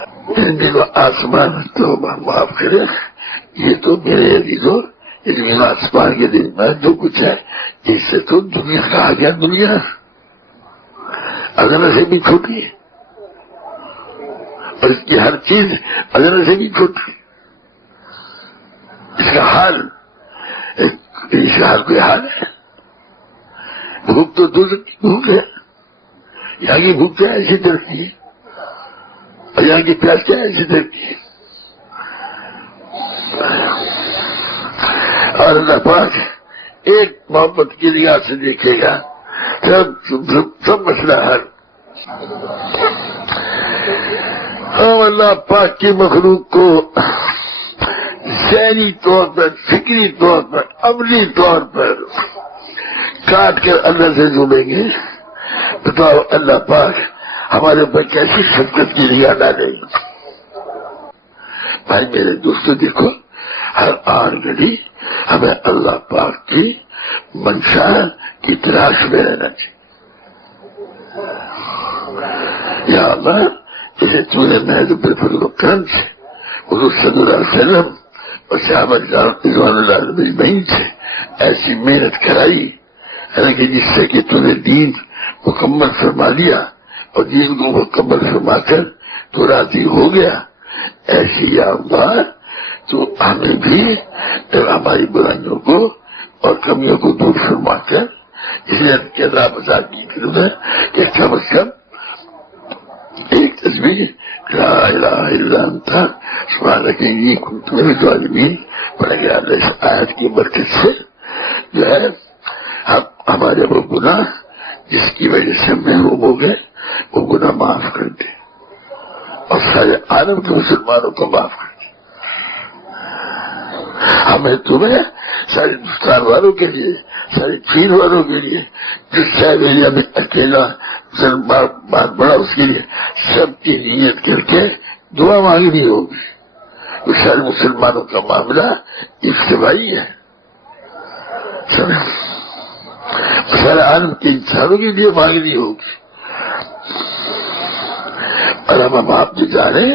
دیکھو آسمان تو معاف کرے، یہ تو میرے عزیزوں اس آسمان کے دن میں جو کچھ ہے اس سے تو دنیا کا آ گیا دنیا، اگر سے بھی چھوٹی ہے اور اس کی ہر چیز اگر سے بھی چھوٹی، اس کا حال کوئی حال ہے، بھوک تو دوسری بھوک ہے، یہاں کی بھوک کیا ایسی طرح کی ہے اور یہاں کی پیاس کیا ایسی طرح کی ہے، اور اللہ پاک ایک محبت کی نگاہ سے دیکھے گا سب مسئلہ حل۔ ہم اللہ پاک کی مخلوق کو ذہنی طور پر، فکری طور پر، عملی طور پر کاٹ کر اللہ سے جڑیں گے، بتاؤ اللہ پاک ہمارے اوپر کیسی شفقت کی نگاہ ڈالے گا۔ بھائی میرے دوستو دیکھو، ہر آن گھڑی ہمیں اللہ پاک کی منشا کی تلاش میں رہنا چاہیے۔ یا اللہ جسے تو نے محض بالفضل و کرم سے حضور صلی اللہ علیہ وسلم اور صحابہ رضوان اللہ اجمعین سے ایسی محنت کرائی کہ جس سے کہ تو نے دین مکمل فرما لیا اور دین کو مکمل فرما کر تو راضی ہو گیا، ایسی یا اللہ تو ہمیں بھی ہماری برائیوں کو اور کمیوں کو دور فرما کر اس لیے کے عذاب کی ضرورت ہے کہ کم از کم ایک تصویر لا الہ الا انت سبحانک انی کنت من الظالمین پڑھا گیا۔ اس آیت کی برکت سے جو ہے ہمارے وہ گناہ جس کی وجہ سے محروم ہو گئے وہ گناہ معاف کر دے اور سارے عالم کے مسلمانوں کو معاف کر دے۔ ہمیں تمہیں سارے ہندوستان والوں کے لیے، سارے چین والوں کے لیے، جس ایریا میں اکیلا بات بڑا اس کے لیے سب کی نیت کر کے دعا مانگنی ہوگی۔ سارے مسلمانوں کا معاملہ اجتماعی ہے، سارے عالم کے انسانوں کے لیے مانگنی ہوگی، اور ہم آپ بھی جانے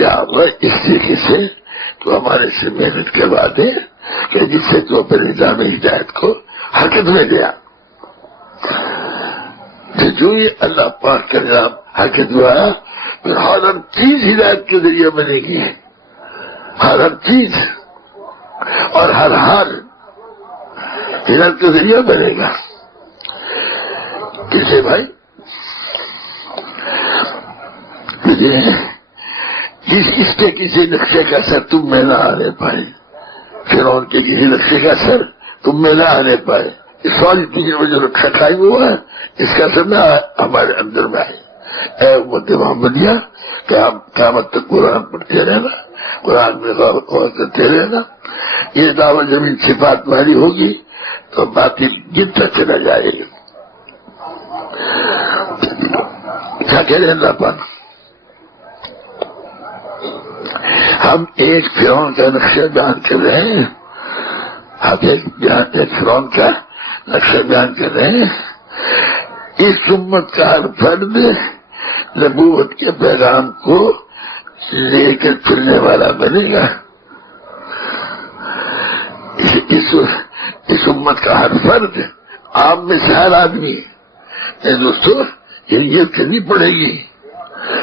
یا اللہ اس طریقے سے تو ہمارے سے محنت کروا دے کہ جس سے تو اپنے نظام ہدایت کو حرکت میں لیا، جو یہ اللہ پاک کا نظام حرکت میں آیا پھر ہر چیز ہدایت کے ذریعے بنے گی، ہر چیز اور ہر حال ہدایت کے ذریعے بنے گا۔ کسے بھائی مجھے اس کے کسی نقشے کا اثر تم میں نہ آنے پائے، فرعون کے کسی نقشے کا اثر تم میں نہ آنے پائے، اس والی تجھے وہ جو رکھا کھائی ہوا ہے اس کا اثر نہ ہمارے اندر میں آئے۔ اے امت محمدیہ قیامت تک قرآن پڑھتے رہنا، قرآن میں غور کرتے رہنا، یہ دعوت زمین صفات والی ہوگی تو باطل گرتا چلا جائے گا۔ کیا کہہ رہے ہیں اللہ پاک؟ ہم ایک فرعون کا نقشہ بیان کر رہے ہیں، ہم ایک فرعون کا نقشہ بیان کر رہے ہیں۔ اس امت کا ہر فرد نبوت کے پیغام کو لے کر چلنے والا بنے گا۔ اس امت کا ہر فرد، آپ میں سے ہر آدمی دوستو یہ کرنی پڑے گی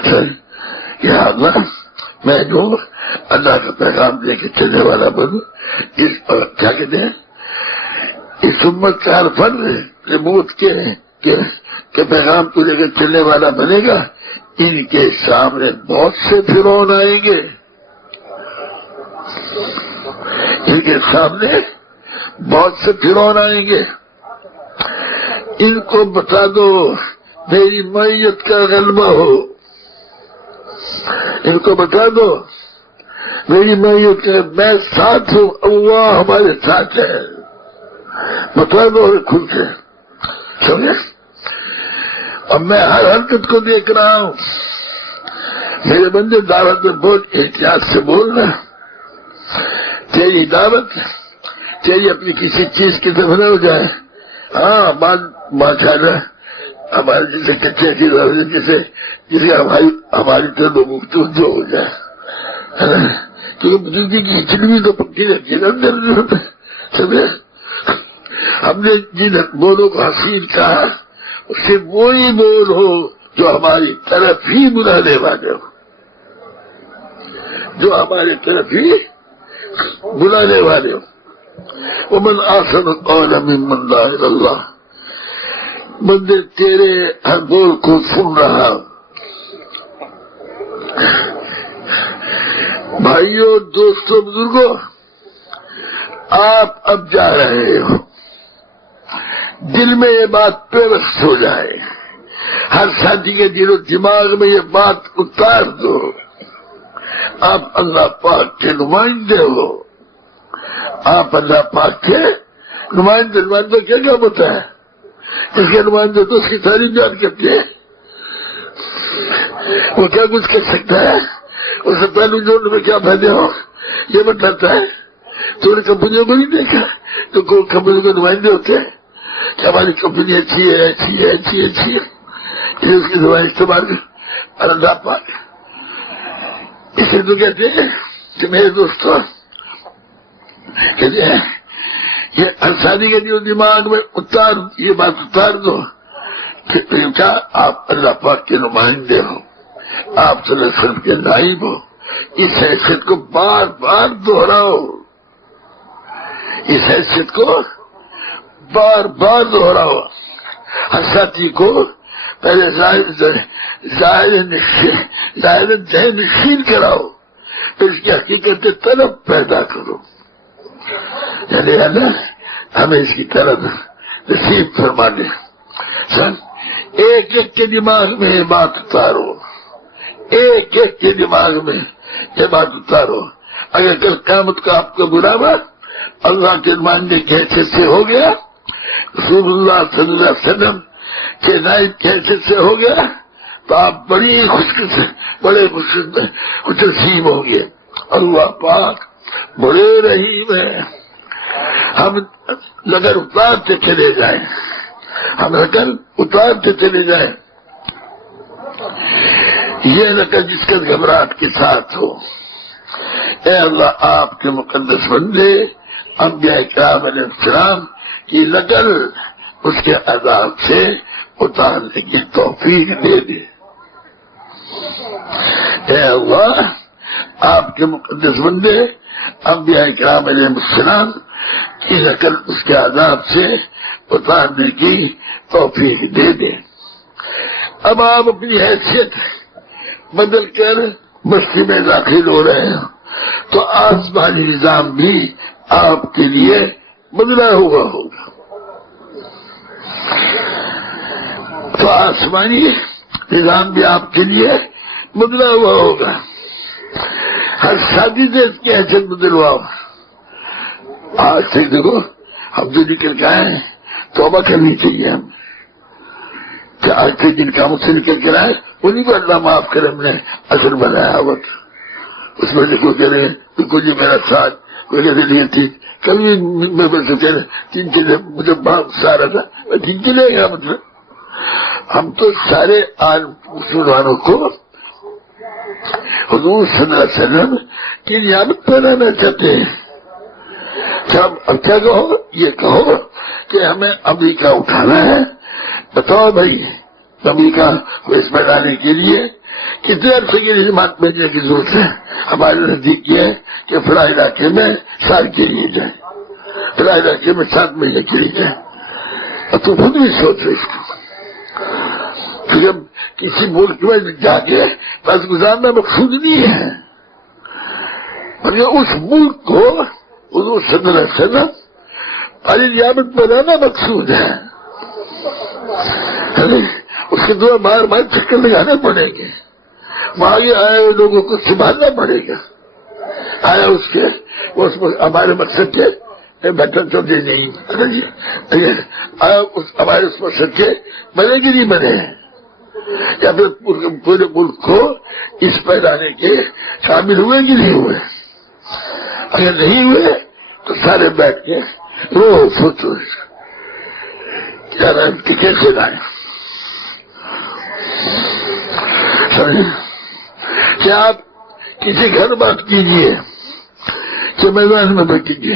کہ اللہ میں جو اللہ کا پیغام دے کے چلنے والا بنوں۔ اس کیا کہتے ہیں، اس امت کا ہر فرد نبوت کے پیغام کو لے کر چلنے والا بنے گا۔ ان کے سامنے بہت سے فرعون آئیں گے، ان کے سامنے بہت سے فرعون آئیں گے۔ ان کو بتا دو میری معیت کا غلبہ ہو، ان کو بتا دو میری معیت کا، میں ساتھ ہوں، اللہ ہمارے ساتھ ہے، بتا دو خود سے، سمجھے؟ اب میں ہر حرکت کو دیکھ رہا ہوں، میرے بندے دعوت میں بہت احتیاط سے بولنا، تیری دعوت تیری اپنی کسی چیز کی طرف نہ ہو جائے۔ ہاں بات ماشاء اللہ ہمارے جیسے کچے چیز جسے ہماری طرح لوگوں کو توجہ ہو جائے، ہے نا؟ کیونکہ بزرگی کی چڑوی تو پکی رہتی ہے نا اندر میں، سمجھے؟ ہم نے جن بولوں کو حسین کہا اس سے وہی بول ہو جو ہماری طرف ہی بلانے والے ہو، جو ہماری طرف ہی بلانے والے ہو۔ ومن احسن قولا ممن دعا الی اللہ، بندے تیرے ہر بول کو سن رہا۔ بھائیوں، دوستوں، بزرگوں، آپ اب جا رہے ہو، دل میں یہ بات پیوست ہو جائے، ہر ساتھی کے دل و دماغ میں یہ بات اتار دو، آپ اللہ پاک کے نمائندے ہو، آپ اللہ پاک کے نمائندے۔ نمائندہ کیا کام ہوتا ہے؟ اس کے نمائندے تو اس کی ساری جان کرتے ہیں، وہ کیا کچھ کر سکتا ہے؟ اس سے پہلے جو میں کیا فائدے ہو یہ بتاتا ہے۔ تو نے کمپنیوں کو نہیں دیکھا تو کوئی کمپنی کے نمائندے ہوتے ہیں کہ ہماری کمپنی اچھی ہے، اچھی ہے، اچھی ہے، اچھی ہے، یہ اس کی دوائی استعمال کر اللہ پاک۔ اس لیے تو کہتے ہیں کہ میرے دوستوں، کہتے ہیں یہ انسانی کے دماغ میں اتار، یہ بات اتار دو کہ کیا آپ اللہ پاک کے نمائندے ہو، آپ صلی اللہ علیہ وسلم کے نائب ہو۔ اس حیثیت کو بار بار دہراؤ، اس حیثیت کو بار بار دہراؤ۔ ہر ساتھی کو پہلے ظاہر ذہن نشین کراؤ، پھر اس کی حقیقت طلب پیدا کرو، یعنی اللہ ہمیں اس کی طرف نصیب فرما دے۔ ایک ایک کے دماغ میں یہ بات اتارو، ایک ایک کے دماغ میں یہ بات اتارو۔ اگر کل قیامت کا آپ کا بلاوا اللہ کے نمائندے کی حیثیت سے ہو گیا، رسول اللہ صلی اللہ علیہ وسلم کے نائب کی حیثیت سے ہو گیا، تو آپ بڑے خوش نصیب ہوں گے۔ اللہ پاک بڑے رحیم ہے۔ ہم لگر اتارتے چلے جائیں، ہم لگر اتارتے چلے جائیں، یہ لگر جس کے گھبراہٹ کے ساتھ ہو۔ اے اللہ، آپ کے مقدس بندے انبیاء کرام علیہ السلام کی لگر اس کے عذاب سے اتارنے کی توفیق دے دے۔ اے اللہ، آپ کے مقدس بندے انبیاء کرام علیہ السلام کی لگر اس کے عذاب سے اتارنے کی توفیق دے دے۔ اب آپ اپنی حیثیت بدل کر بستی میں داخل ہو رہے ہیں تو آسمانی نظام بھی آپ کے لیے بدلا ہوا ہوگا، تو آسمانی نظام بھی آپ کے لیے بدلا ہوا ہوگا۔ ہر شادی سے اس کی حیثیت بدلواؤ۔ آج سے دیکھو ہم جو نکل کے آئے ہیں توبہ کرنی چاہیے ہم کہ آج سے جن کاموں سے نکل کے آئے انہیں کو اللہ معاف کرے، ہم نے اثر بنایا ہوا تھا اس میں دیکھو کہہ رہے ہیں کوئی جی میرا ساتھ کوئی کہتے نہیں تھی، کبھی میں کہہ رہے تین چیزیں مجھے بہت سارا تھا، میں تین چلے گا مطلب ہم تو سارے آج مسلمانوں کو حضور صلی اللہ علیہ وسلم کی نعمت پہنانا چاہتے ہیں۔ اب کیا کہو؟ یہ کہو کہ ہمیں امریکہ اٹھانا ہے، بتاؤ بھائی امریکہ کو اس میں لانے کے لیے کتنے عرصے کی جماعت بھیجنے کی ضرورت ہے؟ ہمارے نزدیک یہ ہے کہ فلاں علاقے میں سال کے لیے جائیں، فلاں علاقے میں 7 مہینے کے لیے جائیں۔ اب تو خود بھی سوچو اس کو، جب کسی ملک میں جا کے بس گزارنا مقصود نہیں ہے، مگر اس ملک کو حضور صلی اللہ علیہ وسلم علی نعمت بنانا مقصود ہے۔ اس کے دور بار بار چکر لگانے پڑیں گے، وہاں کے آئے ہوئے لوگوں کو سنبھالنا پڑے گا۔ آیا اس کے ہمارے مقصد کے بیٹھن تو دے نہیں آیا ہمارے اس مقصد کے بنے کہ نہیں بنے، یا پھر پورے ملک کو اس پہ لانے کے شامل ہوئے کہ نہیں ہوئے؟ اگر نہیں ہوئے تو سارے بیٹھ کے رو سوچو کیا کیسے لائیں۔ کہ آپ کسی گھر بات کیجئے کہ میدان میں بیٹھ کیجئے،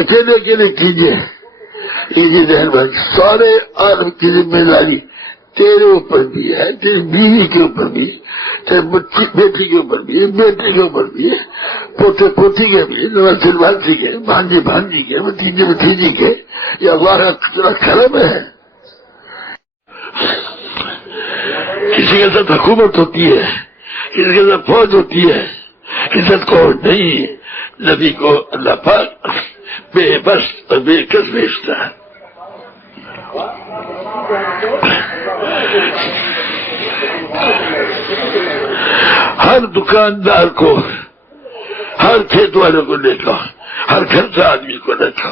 اکیلے اکیلے کیجئے، یہ ذہن بھائی سارے عالم کی ذمہ داری تیرے اوپر بھی ہے، تیری بیوی کے اوپر بھی، تیرے بچی بیٹی کے اوپر بھی ہے، بیٹے کے اوپر بھی ہے، پوتے پوتی کے بھی، نوازل بھانجی کے، بھانجے بھانجی کے، بھتیجے بھتیجی کے، یہ اللہ کا کرم ہے۔ کسی کے ساتھ حکومت ہوتی ہے، کسی کے ساتھ فوج ہوتی ہے، عزت کو نہیں، نبی کو اللہ پاک بے بس اور بے کس بھیجتا ہے۔ ہر دکاندار کو، ہر کھیت والے کو دیکھا، ہر گھر سے آدمی کو دیکھا،